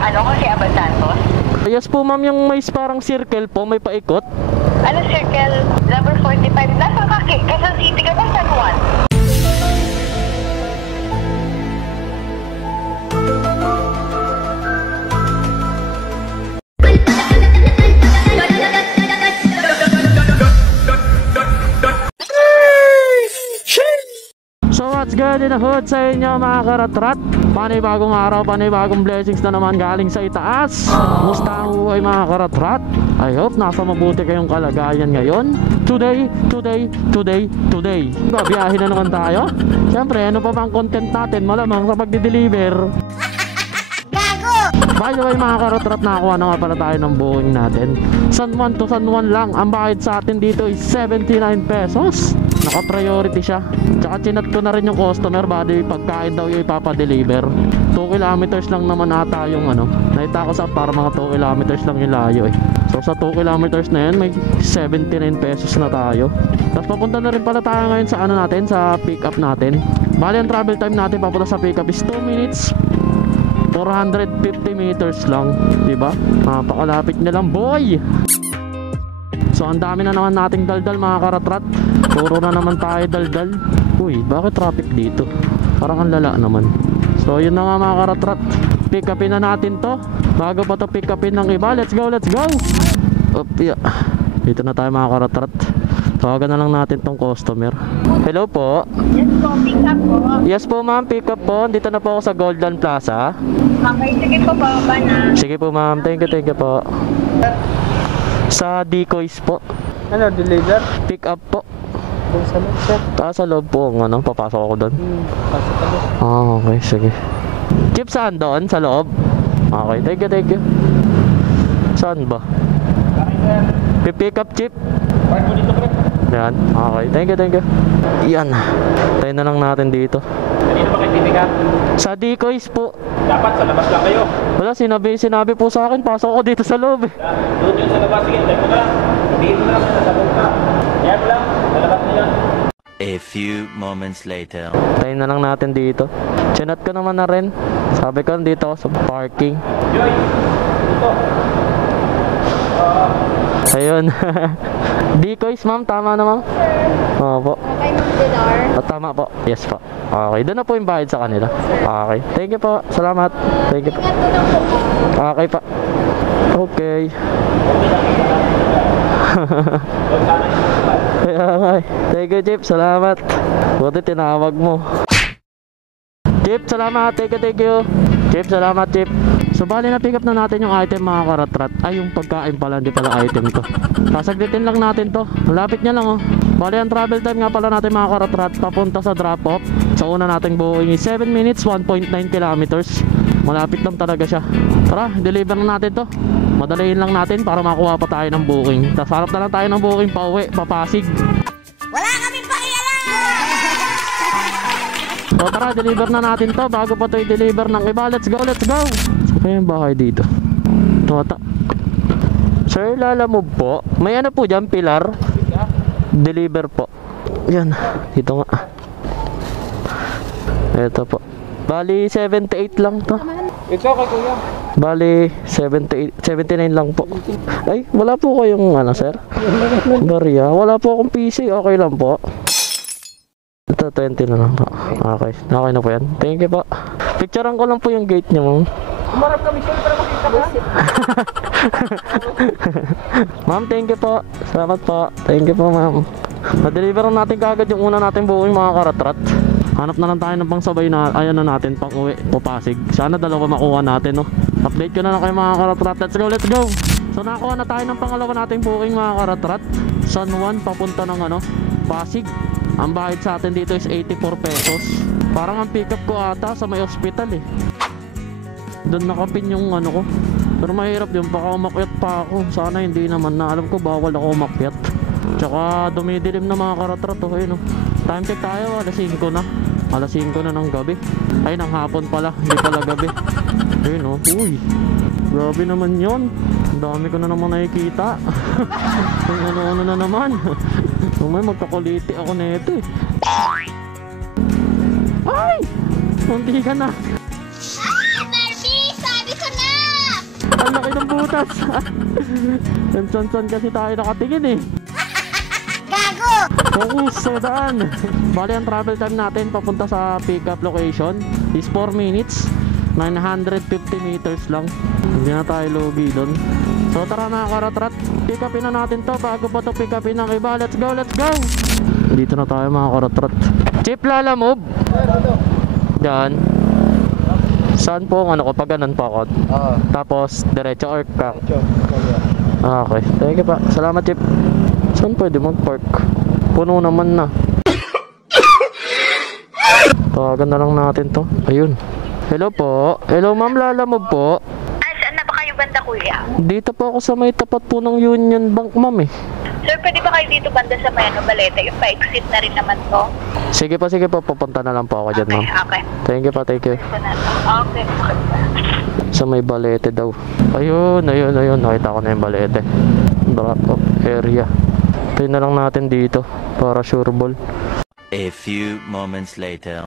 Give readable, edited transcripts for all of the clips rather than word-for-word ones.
ano ko si Abad Santos? Yes po ma'am, yung may parang circle po, may paikot. Ano circle? Number 45. Nasaan ka? Quezon City ka ba? San Juan? So what's good in the hood sa inyo mga karatrat? Panibagong araw, panibagong blessings na naman galing sa itaas. Musta ang buhay mga karatrat? I hope nasa mabuti kayong kalagayan ngayon. Today, babiyahin na naman tayo. Siyempre, ano pa bang content natin? Malamang sa pagdi-deliver. By the way mga karatrat, nakakuha na nga pala tayo ng Boeing natin. San Juan to San Juan lang. Ang bayad sa atin dito is 79 pesos. Naka-priority siya. Tsaka chinat ko na rin yung customer bali pagkain daw yung ipapadeliver. 2 kilometers lang naman ata yung ano. Nakita ko sa para mga 2 kilometers lang yung layo eh. So sa 2 kilometers na yun may 79 pesos na tayo. Tapos papunta na rin pala tayo ngayon sa ano natin, sa pick up natin. Bali ang travel time natin papunta sa pick up is 2 minutes 450 meters lang, diba? Napakalapit na lang boy. So ang dami na naman nating daldal mga karatrat. Puro na naman tayo daldal. Uy, bakit traffic dito? Parang ang lala naman. So yun na nga mga karatrat, pick upin na natin to. Bago pa to pick upin ng iba. Let's go, let's go. Up, yeah. Dito na tayo mga karatrat. Tawagan na lang natin tong customer. Hello po. Yes po, pick up po. Yes po ma'am, pick up po. Dito na po ako sa Golden Plaza. Okay, sige po, baba na. Sige po ma'am, thank you po. Sa Decoys po. Ano, deliver? Pick up po. Doon sa loob, sir. Sa loob po, ano, papasok ako doon. Pasok ka doon. Ah, okay, sige. Chip, saan doon? Sa loob? Okay, thank you. Saan ba? Pick up, Chip. Park mo dito, pre. Yan, okay, thank you. Yan, tayo na lang natin dito. Kanina ba kayo pipick up? Sa Decoys po. Dapat sa labas lang kayo. Wala, sinabi po sa akin, pasok ako dito sa loob eh. Doon yun sa labas, sige, tayo mo na lang. Sabihin mo na lang sa labas ka. Yan mo lang, sa labas na yan. A few moments later. Tayo na lang natin dito. Chinat ko naman na rin. Sabi ko dito ako sa parking. Joy, dito. Ayun. Decoys ma'am, tama na ma'am? Oo po. Okay, Ma'am Dilar. Tama po. Yes po. Okay, doon na po yung bayad sa kanila. Okay, thank you po. Salamat. Thank you po. Okay pa. Okay. Okay. Thank you, Chip. Salamat. Buti tinawag mo. Chip, salamat. Thank you. Chip, salamat, Chip. So bali na pick up na natin yung item mga karatrat. Ay, yung pagkain pala, hindi pala item to. Sasaglitin lang natin to. Malapit niya lang oh. Bali ang travel time nga pala natin mga karatrat papunta sa drop off. Sa una nating Boeing is 7 minutes 1.9 kilometers. Malapit lang talaga siya. Tara, deliver na natin to. Madaliin lang natin para makuha pa tayo ng booking. Tapos harap na lang tayo ng booking pa uwi, papasig. Wala kaming pakialam! So tara, deliver na natin to bago pa to i-deliver ng iba. Let's go, let's go! Saan yung bahay dito? Ito. Sir, lalamove po. May ano po dyan, pilar? Deliver po. Yan, dito nga. Ito po. Bali, 78 lang to. It's okay, kuya. Bali, 78, 79 lang po. Ay, wala po kayong ano, sir? Maria, wala po akong PC. Okay lang po. Ito, 20 na lang po. Okay, okay na po yan. Thank you po. Picturean ko lang po yung gate niya, ma'am. Umarap kami siya para makita ka. Ma'am, thank you po. Salamat po. Thank you po, ma'am. Na-deliver natin kagad yung una natin buong mga karatrat. Hanap na lang tayo ng pangsabay na ayan na natin pang uwi o Pasig. Sana dalawa makuha natin, no. Update ko na lang kayo mga karatrat. Let's go, let's go. So nakakuha na tayo ng pangalawa nating booking mga karatrat. San Juan papunta ng ano, Pasig. Ang bayad sa atin dito is 84 pesos. Parang ang pick up ko ata sa may hospital eh. Doon nakapin yung ano ko. Pero mahirap yun, baka umakyat pa ako. Sana hindi naman, na alam ko bawal ako umakyat. Tsaka dumidilim na mga karatrat oh, ayun, oh. Time check tayo, alas 5 na. Alas 5 na ng gabi. Ay, ng hapon pala, hindi pala gabi. Ayun oh, uy. Grabe naman yun. Ang dami ko na naman nakikita. Ang ano-ano na naman. May magkakuliti ako na ito eh. Ay! Munti ka na. Barbie! Sabi ko na! butas. San kasi tayo nakatingin eh. Focus sa daan. Bali ang travel time natin papunta sa pick up location is 4 minutes, 950 meters lang. Hindi na tayo lugi doon. So tara na karatrat, pick upin na natin to bago pa to pick upin ng iba. Let's go, let's go. Dito na tayo mga karatrat. Chip Lala move. Diyan. Saan po ang ano ko? Pag ganun po ako. Tapos diretso or ka? Okay, thank you pa. Salamat Chip. Saan pwede mag-park? Puno naman na. Tawagan na lang natin to. Ayun. Hello po. Hello ma'am, Lala mo po. Ay, saan na ba kayo banda, kuya? Dito po ako sa may tapat po ng Union Bank ma'am eh. Sir, pwede ba kayo dito banda sa may Balete? Yung pa-exit na rin naman to. Sige po. Pupunta na lang po ako dyan ma'am. Okay. Thank you pa, thank you. Okay. Sa may Balete daw. Ayun. Nakita ko na yung Balete. Drop off area. Tayo na lang natin dito para sure ball. A few moments later.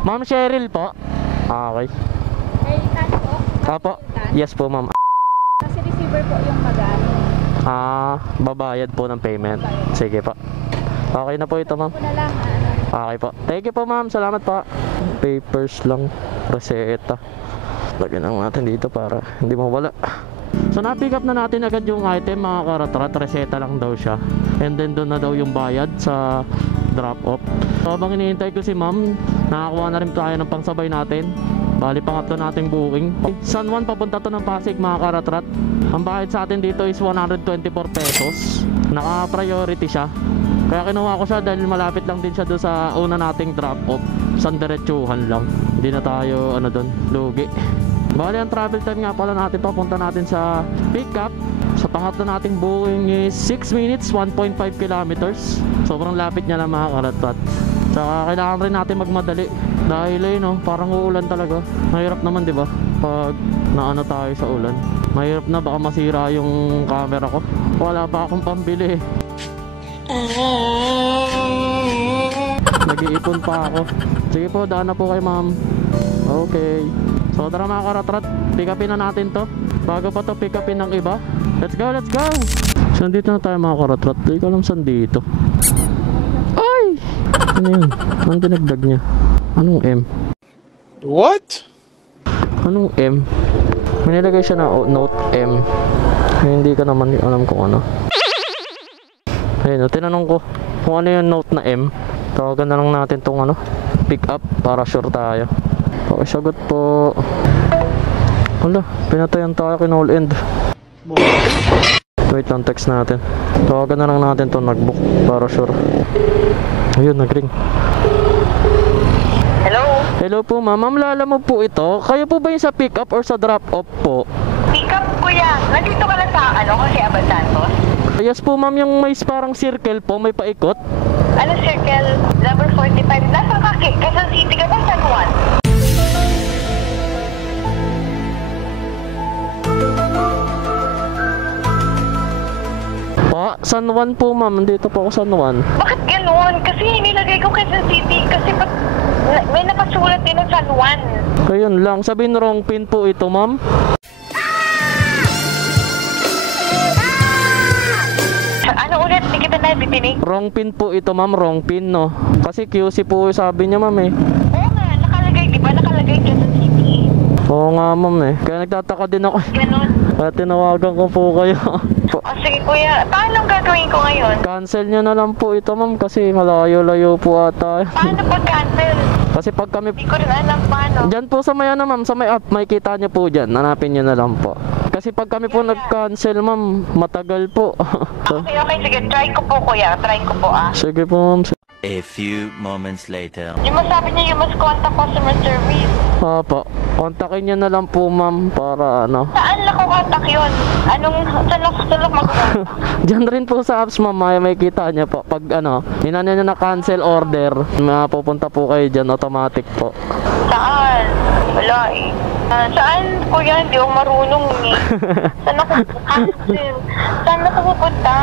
Ma'am Cheryl po. Okay. May tan po? Apo. Yes po ma'am. Kasi receiver po yung magano. Babayad po ng payment. Sige po. Okay na po ito ma'am. Po na lang, Okay po. Thank you po ma'am. Salamat po. Papers lang. Reseta. Lagyan lang natin dito para hindi mawala. So na-pick up na natin agad yung item mga karatrat. Reseta lang daw siya. And then doon na daw yung bayad sa drop off. So habang hinihintay ko si ma'am, nakakuha na rin tayo ng pangsabay natin. Bali pangatlo nating booking. San Juan papunta to ng Pasig mga karatrat. Ang bayad sa atin dito is 124 pesos. Naka-priority siya. Kaya kinuha ko siya dahil malapit lang din siya doon sa una nating drop off. Sandiretsuhan lang. Hindi na tayo doon lugi. Bali ang travel time nga pala natin papunta natin sa pick up. Sa pangatlo nating booking is 6 minutes 1.5 kilometers. Sobrang lapit niya lang mga karatrat. Saka kailangan rin natin magmadali dahil parang uulan talaga. Mahirap naman 'di ba? Pag naano tayo sa ulan. Mahirap na baka masira yung camera ko. Wala pa akong pambili. Nag-iipon pa ako. Sige po, daan na po kay ma'am. Okay. So tara mga karatrat, pick upin na natin to. Bago pa to pick upin ng iba. Let's go, let's go. So nandito na tayo mga karatrat. Hindi ko alam saan dito. Ay! Ano yun? Anong dinagdag niya? Anong M? What? Anong M? May nilagay siya na note M. Hindi ka naman alam kung ano. Ayun, tinanong ko kung ano yung note na M. Tawagan na lang natin tong pick up para sure tayo. Okay, sagot po. Wala, pinatayan tayo kinall end. Wait lang, text natin. Tawagan na lang natin to nagbook para sure. Ayun, nagring. Hello? Hello po ma'am, ma'am Lala mo po ito. Kayo po ba yung sa pick up or sa drop off po? Pick up, kuya. Nandito ka lang sa kasi Abad Santos? Yes po ma'am, yung may parang circle po, may paikot. Ano circle? Number 45. Nasaan ka? Quezon City ka ba? San Juan? San Juan po ma'am, dito po ako San Juan. Bakit ganoon? Kasi nilagay ko Quezon City kasi may nakasulat din ng San Juan. Ayun lang, sabihin wrong pin po ito ma'am. Ano ulit? Hindi kita nabitinig. Wrong pin po ito ma'am, wrong pin no. Kasi QC po sabi niya ma'am eh. Oo nga, nakalagay, di ba? Nakalagay Quezon City. Oo nga ma'am eh. Kaya nagtataka din ako. Ganon. Kaya tinawagan ko po kayo. O sige kuya, paano gagawin ko ngayon? Cancel nyo na lang po ito ma'am kasi malayo-layo po ata. Paano pag-cancel? Kasi pag kami... Hindi ko rin alam paano. Diyan po sa may ma'am, sa may app, may kita nyo po dyan. Hanapin nyo na lang po. Kasi pag kami po nag-cancel ma'am, matagal po. Okay, sige. Try ko po kuya. Try ko po Sige po ma'am. A few moments later. Yung masabi niya, you must contact customer service. Opo. Kontakin nyo na lang po ma'am para Saan lang ko contact yun? Saan lang mag-contact? Diyan rin po sa apps ma'am, may kita nyo po. Pag hinanyan nyo na cancel order, mapupunta po kayo dyan, automatic po. Saan? Wala eh. Saan kuya? Hindi ako marunong eh. Saan ako cancel? Saan ako pupunta?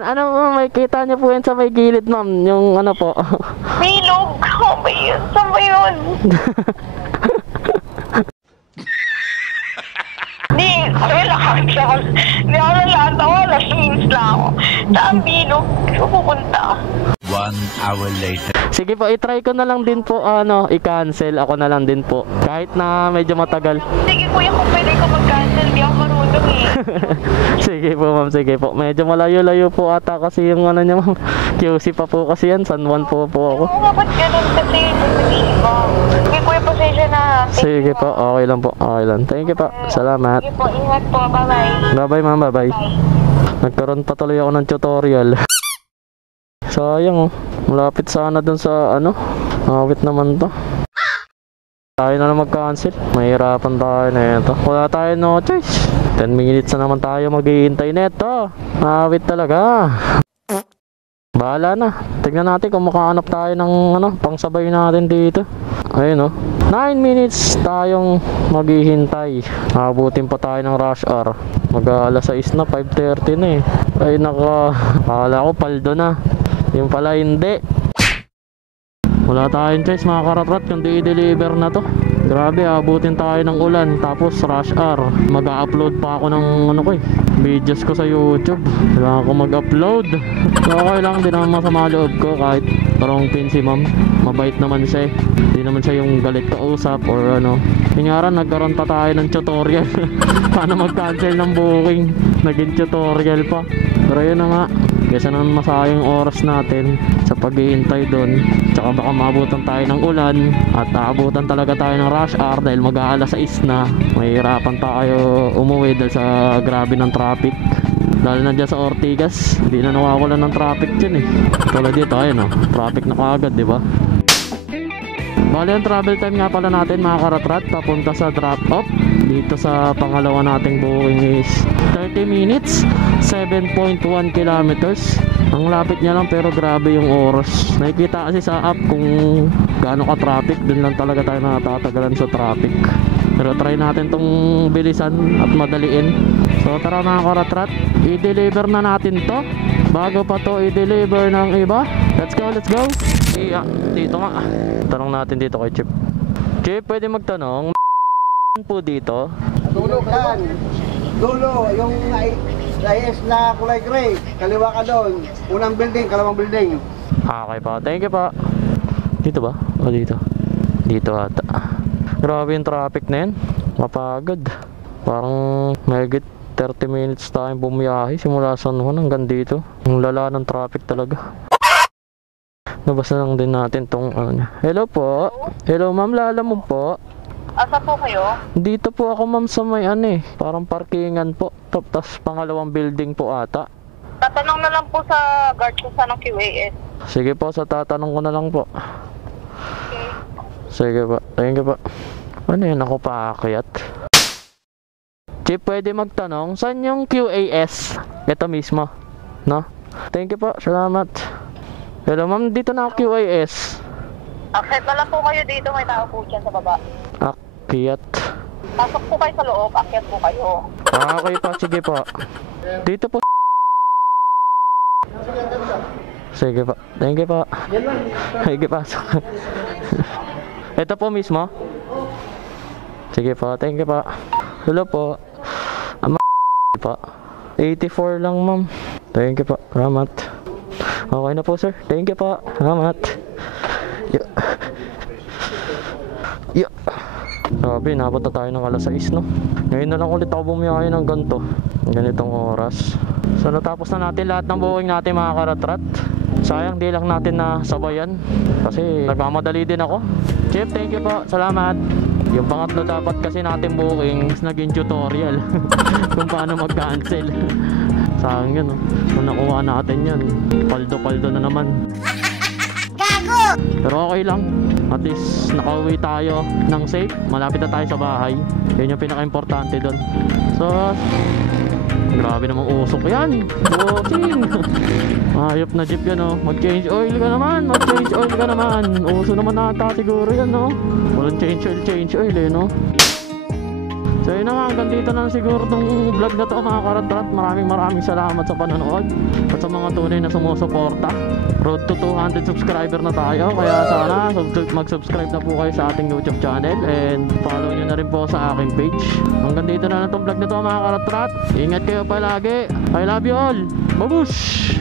Ano ma'am, may kita nyo po yan sa may gilid ma'am, yung po. Bilog? Oh ba yun? Saan ba yun? Hindi ako nalatawa. Last minutes lang ako. Saan bilog? Saan pupunta? 1 hour later. Sige po, i-try ko na lang din po, i-cancel. Ako na lang din po. Kahit na medyo matagal. Sige kuya, kung pwede ko mag-cancel. Hindi ako marunong eh. Sige po ma'am, sige po. Medyo malayo-layo po ata kasi yung ano niya ma'am. QC pa po kasi yan, San Juan po ako. Oo nga, ba't ganun kasi? Nag-iiba. Sige kuya, pasensya na. Sige po, okay lang po. Okay lang. Thank you po. Salamat. Sige po, ingat po. Bye-bye. Bye-bye ma'am, bye-bye. Bye. Nagkaroon pa tuloy ako ng tutorial. Sayang oh. Malapit sana dun sa awit naman to. Tayo na lang mag-cancel. Mahirapan tayo na ito. Wala tayo no choice. 10 minutes na naman tayo maghihintay neto. Awit talaga. Bahala na. Tignan natin kung makahanap tayo ng pangsabay natin dito. Ayun oh. 9 minutes tayong maghihintay. Abutin pa tayo ng rush hour. Mag-alas 6 na, 5:30 na eh. Ay naka, akala ko paldo na. Yung pala hindi. Wala tayong choice mga karatrat kundi i-deliver na to. Grabe, abutin tayo ng ulan. Tapos rush hour. Mag-upload pa ako ng videos ko sa YouTube. Kailangan ko mag-upload. So okay lang, di naman masama loob ko. Kahit parang pin si ma'am, mabait naman siya. Di naman siya yung galit kausap or Hingaran, nagkaroon pa tayo ng tutorial. Paano mag-cancel ng booking. Naging tutorial pa. Pero yun na nga, kesa naman masayang oras natin sa paghihintay doon. Tsaka baka maabutan tayo ng ulan at aabutan talaga tayo ng rush hour dahil mag-aalas 6 na. Mahirapan pa kayo umuwi dahil sa grabe ng traffic. Lalo na dyan sa Ortigas, hindi na nawawala ng traffic dyan eh. Tulad dito, ayun traffic na kaagad, di ba? Bale, ang travel time nga pala natin mga karatrat, papunta sa drop off dito sa pangalawa nating booking is 30 minutes, 7.1 kilometers. Ang lapit niya lang pero grabe yung oras. Nakikita kasi sa app kung gaano ka traffic, dun lang talaga tayo natatagalan sa traffic. Pero try natin tong bilisan at madaliin. So tara mga karatrat, i-deliver na natin to bago pa to i-deliver ng iba. Let's go, let's go. Dito nga, tanong natin dito kay Chip. Chip, pwede magtanong po dito? Dulo kan. Dulo, yung IS na kulay gray. Kaliwa ka doon. Unang building, kalawang building. Okay pa, thank you pa. Dito ba? O dito? Dito ata. Grabe yung traffic na yun. Mapagod. Parang mahigit 30 minutes tayong bumiyahe simula San Juan hanggang dito. Ang lala ng traffic talaga. Nabasa lang din natin tong Hello po. Hello ma'am, lala mo po. Asa po kayo? Dito po ako ma'am sa may parang parkingan po. Tapos pangalawang building po ata. Tatanong na lang po sa guard ko sa ng QAS. Sige po, sa tatanong ko na lang po. Okay. Sige po, thank you po. Ano yun, ako paakyat? Chip, pwede magtanong, saan yung QAS? Ito mismo, no? Thank you po, salamat. Hello ma'am, dito na ako QAS. Akit na lang po kayo dito, may tao po dyan sa baba. Akyat. Pasok po kayo sa loob, akyat po kayo. Okay po, sige po. Dito po. Sige po, thank you po. Sige, pasok. Ito po mismo. Sige po, thank you po. Hello po. Po. 84 lang ma'am. Thank you po, salamat. Okay na po sir, thank you po, salamat. Sabi, nabot na tayo ng alas 6 no. Ngayon na lang ulit ako bumiyahe ng ganitong oras. So natapos na natin lahat ng booking natin mga karatrat. Sayang di lang natin na sabayan kasi nagmamadali din ako. Chip, thank you po, salamat. Yung pangatlo dapat kasi natin booking naging tutorial kung paano mag-cancel. Sayang yun kung nakuha natin yun, paldo-paldo na naman. Gago! Pero okay lang, at least nakauwi tayo ng safe. Malapit na tayo sa bahay. Yun yung pinaka-importante doon. So grabe namang usok yan. Bossing. Ayop na jeep yan mag-change oil ka naman. Mag-change oil ka naman. Uso naman nata siguro yan walang change oil no. So yun na nga, hanggang dito na siguro tong vlog na to mga karatrat. Maraming salamat sa panonood at sa mga tunay na sumusuporta. Road to 200 subscriber na tayo. Kaya sana mag-subscribe na po kayo sa ating YouTube channel. And follow nyo na rin po sa aking page. Hanggang dito na itong vlog nito mga karatrat. Ingat kayo palagi. I love you all. Babush!